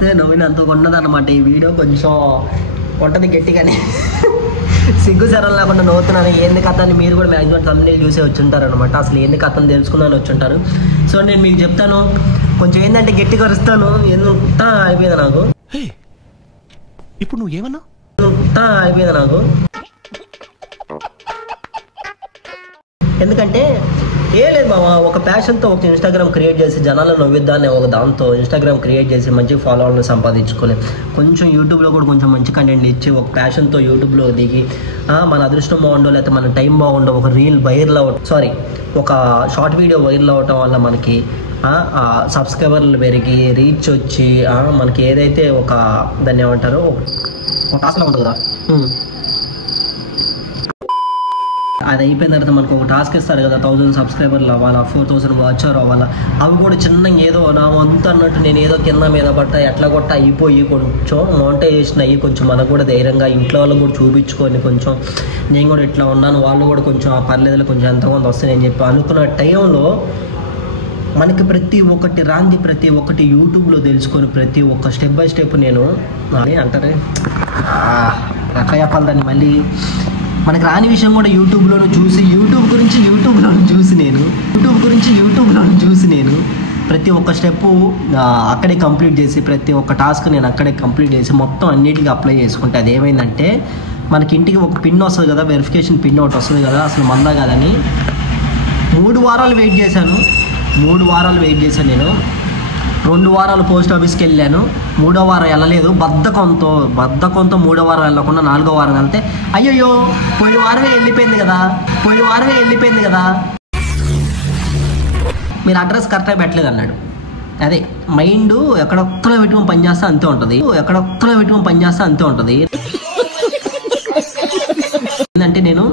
వస్తే నవ్వినంత ఉన్నదన్నమాట. ఈ వీడియో కొంచెం ఉంటుంది గట్టిగానే, సిగ్గు సరం లేకుండా నవ్వుతున్నాను. ఏంది కథ అని మీరు కూడా మ్యాక్సిమం తమ్ముళ్ళు చూసే వచ్చుంటారు అనమాట. అసలు ఏంది కథను తెలుసుకుందాని వచ్చుంటారు. సో నేను మీకు చెప్తాను, కొంచెం ఏంటంటే గట్టిగా వరుస్తాను. ఎంత అయిపోయింది నాకు ఇప్పుడు, నువ్వు ఏమన్నా అయిపోయింది నాకు. ఎందుకంటే లేదు మామ, ఒక ప్యాషన్తో ఒక ఇన్స్టాగ్రామ్ క్రియేట్ చేసి జనాలను నవ్విద్దాన్ని ఒక దాంతో ఇన్స్టాగ్రామ్ క్రియేట్ చేసి మంచి ఫాలోవర్లు సంపాదించుకొని కొంచెం యూట్యూబ్లో కూడా కొంచెం మంచి కంటెంట్ ఇచ్చి ఒక ప్యాషన్తో యూట్యూబ్లో దిగి మన అదృష్టం బాగుండో లేకపోతే మన టైం బాగుండో ఒక రీల్ వైరల్ ఒక షార్ట్ వీడియో వైరల్ అవ్వటం వల్ల మనకి సబ్స్క్రైబర్లు పెరిగి రీచ్ వచ్చి మనకి ఏదైతే ఒక దాన్ని ఏమంటారో ఒక టాస్క్లో ఉంటుంది కదా, అది అయిపోయిన తర్వాత మనకు ఒక టాస్క్ ఇస్తారు కదా, 1000 సబ్స్క్రైబర్లు అవ్వాలా, 4000 వాచ్ అవర్ అవ్వాలా. అవి కూడా చిన్నగా ఏదో నా వంతు అన్నట్టు నేను ఏదో కింద మీద పట్ట ఎట్లా కొట్ట అయిపోయి కొంచెం మోనిటైజేషన్ అయ్యి కొంచెం మనకు కూడా ధైర్యంగా ఇంట్లో వాళ్ళకి కూడా చూపించుకొని కొంచెం నేను కూడా ఇట్లా ఉన్నాను, వాళ్ళు కూడా కొంచెం పర్లేదు కొంచెం ఎంతమంది వస్తాయి అని చెప్పి అనుకున్న టైంలో మనకి ప్రతి ఒక్కటి రాంది ప్రతి ఒక్కటి యూట్యూబ్లో తెలుసుకొని ప్రతి ఒక్క స్టెప్ బై స్టెప్ నేను అంటారే ఎట్లా చెప్పాలి దాన్ని, మళ్ళీ మనకు రాని విషయం కూడా యూట్యూబ్లోనూ చూసి యూట్యూబ్ గురించి యూట్యూబ్లోనూ చూసి నేను ప్రతి ఒక్క స్టెప్పు అక్కడే కంప్లీట్ చేసి ప్రతి ఒక్క టాస్క్ నేను అక్కడే కంప్లీట్ చేసి మొత్తం అన్నిటికీ అప్లై చేసుకుంటే అది ఏమైందంటే మనకి ఇంటికి ఒక పిన్ వస్తుంది కదా, వెరిఫికేషన్ పిన్ ఒకటి వస్తుంది కదా, అసలు మందా కాదని 3 వారాలు వెయిట్ చేశాను. 3 వారాలు వెయిట్ చేశాను నేను. 2 వారాలు పోస్ట్ ఆఫీస్కి వెళ్ళాను. 3వ వారం వెళ్ళలేదు, బద్ధకంతో 3వ వారం వెళ్ళకుండా 4వ వారం వెళ్తే అయ్యయ్యో పోయిన వారమే వెళ్ళిపోయింది కదా, మీరు అడ్రస్ కరెక్ట్గా పెట్టలేదు అన్నాడు. అదే మైండ్ ఎక్కడొక్కలో పెట్టుకుని పనిచేస్తే అంతే ఉంటుంది. ఏంటంటే నేను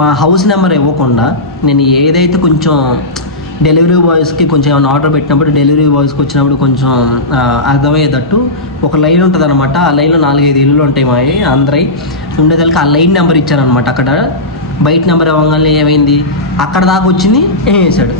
మా హౌస్ నెంబర్ ఇవ్వకుండా నేను ఏదైతే కొంచెం డెలివరీ బాయ్స్కి కొంచెం ఏమైనా ఆర్డర్ పెట్టినప్పుడు డెలివరీ బాయ్స్కి వచ్చినప్పుడు కొంచెం అర్థమయ్యేటట్టు ఒక లైన్ ఉంటుంది అనమాట. ఆ లైన్లో 4-5 ఇల్లులు ఉంటాయి మావి అందరై ఉండేదానికి ఆ లైన్ నెంబర్ ఇచ్చారనమాట. అక్కడ బయట నెంబర్ ఇవ్వగానే ఏమైంది, అక్కడ దాకా వచ్చింది వేసాడు.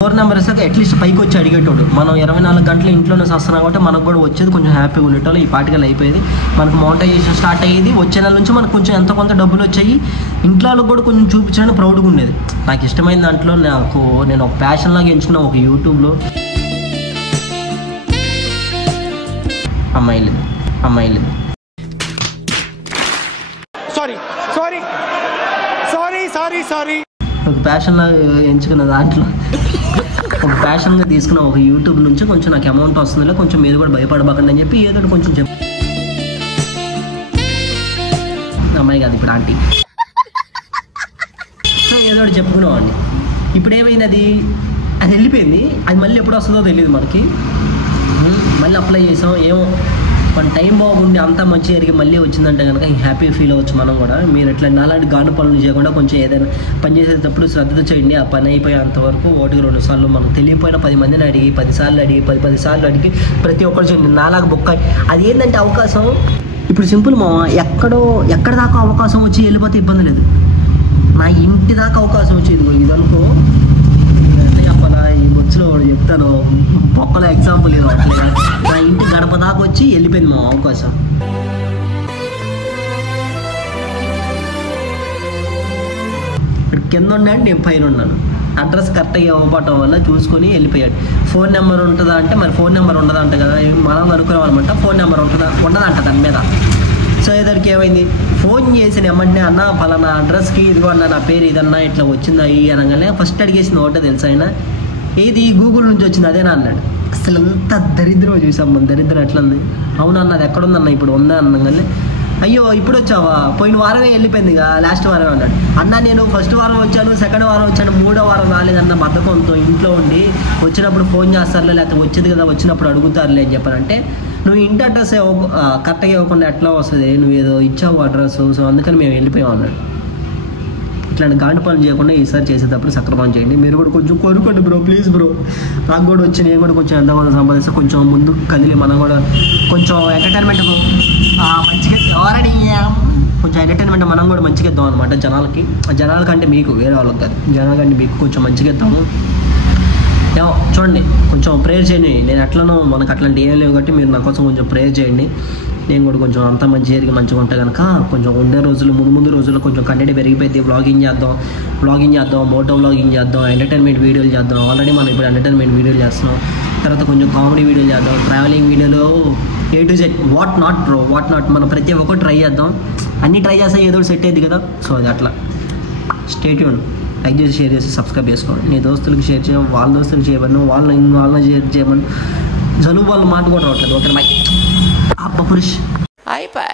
డోర్ నెంబర్ ఇస్తాక అట్లీస్ట్ పైకి వచ్చి అడిగేటోడు. మనం 24 గంటలు ఇంట్లోనే వస్తున్నాం కాబట్టి మనకు కూడా వచ్చేది కొంచెం హ్యాపీగా ఉండేటోళ్ళు. ఈ పాటికలు అయిపోయేది, మనకు మోనిటైజేషన్ స్టార్ట్ అయ్యేది. వచ్చే నెల నుంచి మనకు కొంచెం ఎంతో కొంత డబ్బులు వచ్చాయి. ఇంట్లో వాళ్ళకి కూడా కొంచెం చూపించడానికి ప్రౌడ్గా ఉండేది. నాకు ఇష్టమైన దాంట్లో నేను ఒక ప్యాషన్ లాగా ఎంచుకున్న ఒక యూట్యూబ్లో అమ్మాయిలు ఒక ప్యాషన్ లాగా ఎంచుకున్న దాంట్లో ఒక ప్యాషన్గా తీసుకున్న ఒక యూట్యూబ్ నుంచి కొంచెం నాకు అమౌంట్ వస్తుందిలే, కొంచెం మీరు కూడా భయపడబాకండి అని చెప్పి ఏదో కొంచెం అమ్మాయి కాదు ఇప్పుడు ఆంటీ, సో ఏదో చెప్పుకునేవాడిని. ఇప్పుడు ఏమైంది, అది వెళ్ళిపోయింది. అది మళ్ళీ ఎప్పుడు వస్తుందో తెలియదు మనకి. మళ్ళీ అప్లై చేసాం, ఏమో మన టైం బాగుండి అంతా మంచి జరిగి మళ్ళీ వచ్చిందంటే కనుక హ్యాపీ ఫీల్ అవ్వచ్చు మనం కూడా. మీరు ఎట్లా అలాంటి గాను పనులు చేయకుండా కొంచెం ఏదైనా పని చేసేటప్పుడు శ్రద్ధతో చేయండి. ఆ పని అయిపోయేంతవరకు 1-2 సార్లు మనం తెలియపోయిన 10 మందిని అడిగి 10 సార్లు అడిగి 10 సార్లు అడిగి ప్రతి ఒక్కరు చేయండి. నాలాగా బుక్ అది ఏంటంటే అవకాశం ఇప్పుడు సింపుల్ మా ఎక్కడ దాకా అవకాశం వచ్చి వెళ్ళిపోతే ఇబ్బంది లేదు. నా ఇంటి దాకా అవకాశం వచ్చేది ఇదనుకో, చెప్పాలా ఈ బొచ్చులో చెప్తాను పొక్కల ఎగ్జాంపుల్ అట్లా నా ఇంటి గడప దాకా వచ్చి వెళ్ళిపోయింది మా అవకాశం. ఇప్పుడు కింద ఉన్నాడు, నేను పైన ఉన్నాను. అడ్రస్ కరెక్ట్గా ఇవ్వబడటం వల్ల చూసుకొని వెళ్ళిపోయాడు. ఫోన్ నెంబర్ ఉంటుందా అంటే మరి ఫోన్ నెంబర్ ఉండదంట కదా, మనం అనుకునేవాళ్ళమంట ఫోన్ నెంబర్ ఉండదంట దాని మీద. సో ఇద్దరికి ఏమైంది, ఫోన్ చేసిన ఏమంటే అన్న పలానా అడ్రస్కి ఇదిగో అన్న నా పేరు ఇదన్నా ఇట్లా వచ్చిందా ఈ అనగానే ఫస్ట్ అడిగేసింది ఒకటే తెలుసు ఆయన, ఏది గూగుల్ నుంచి వచ్చింది అదేనా అన్నాడు. అసలు ఎంత దరిద్రం చూసాం మన దరిద్రం ఎట్లా ఉంది. అవునన్న అది ఎక్కడుందన్న ఇప్పుడు ఉందా అన్నగానే అయ్యో ఇప్పుడు వచ్చావా, పోయిన వారమే వెళ్ళిపోయింది ఇక లాస్ట్ వారమే అన్నాడు. అన్న నేను ఫస్ట్ వారం వచ్చాను, సెకండ్ వారం వచ్చాను, 3వ వారం రాలేదన్న బద్ధకంతో ఇంట్లో ఉండి వచ్చినప్పుడు ఫోన్ చేస్తారులే లేకపోతే వచ్చేది కదా వచ్చినప్పుడు అడుగుతారులే అని చెప్పానంటే నువ్వు ఇంటి అడ్రస్ కరెక్ట్గా ఇవ్వకుండా ఎట్లా వస్తుంది, నువ్వు ఏదో ఇచ్చావు అడ్రస్, సో అందుకని మేము వెళ్ళిపోయాం అన్నాడు. ఇట్లాంటి గాండు పనులు చేయకుండా ఈసారి చేసేటప్పుడు సక్రమం చేయండి. మీరు కూడా కొంచెం కోరుకోండి బ్రో, ప్లీజ్ బ్రో. నాకు కూడా వచ్చి నేను కూడా కొంచెం ఎంతమంది సంపాదిస్తే కొంచెం ముందుకు కదిలి మనం కూడా కొంచెం ఎంటర్టైన్మెంట్ మంచిగా ఎవరని కొంచెం ఎంటర్టైన్మెంట్ మనం కూడా మంచిగా ఇద్దాం అనమాట జనాలకంటే మీకు, వేరే వాళ్ళకి కాదు, జనాలకంటే మీకు కొంచెం మంచిగా ఇద్దాము. చూడండి, కొంచెం ప్రేయర్ చేయండి. నేను ఎట్లనో మనకు అట్లాంటి ఏం లేవు కాబట్టి మీరు నా కోసం కొంచెం ప్రేయర్ చేయండి. నేను కూడా కొంచెం అంతా మంచి జరిగి మంచిగా ఉంటే కనుక కొంచెం ఉండే రోజులు ముందు రోజుల్లో కొంచెం కంటెంట్ పెరిగిపోయింది. వ్లాగింగ్ చేద్దాం, మోటో వ్లాగింగ్ చేద్దాం, ఎంటర్టైన్మెంట్ వీడియోలు చేద్దాం. ఆల్రెడీ మనం ఇప్పుడు ఎంటర్టైన్మెంట్ వీడియోలు చేస్తున్నాం. తర్వాత కొంచెం కామెడీ వీడియోలు చేద్దాం, ట్రావెలింగ్ వీడియోలో A to Z, what not మనం ప్రతి ఒక్కటి ట్రై చేద్దాం. అన్నీ ట్రై చేస్తే ఏదో సెట్ అయ్యింది కదా. సో అది అట్లా. Stay tune. లైక్ చేసి, షేర్ చేసి, సబ్స్క్రైబ్ చేసుకోండి. నీ దోస్తులకు షేర్ చేయడం, వాళ్ళ దోస్తులకు చేయమను, వాళ్ళని షేర్ చేయమని. జలుబు వాళ్ళ మాట కూడా రావట్లేదు. Okay, by. అబ్బా పురుష్. అయిపోయి.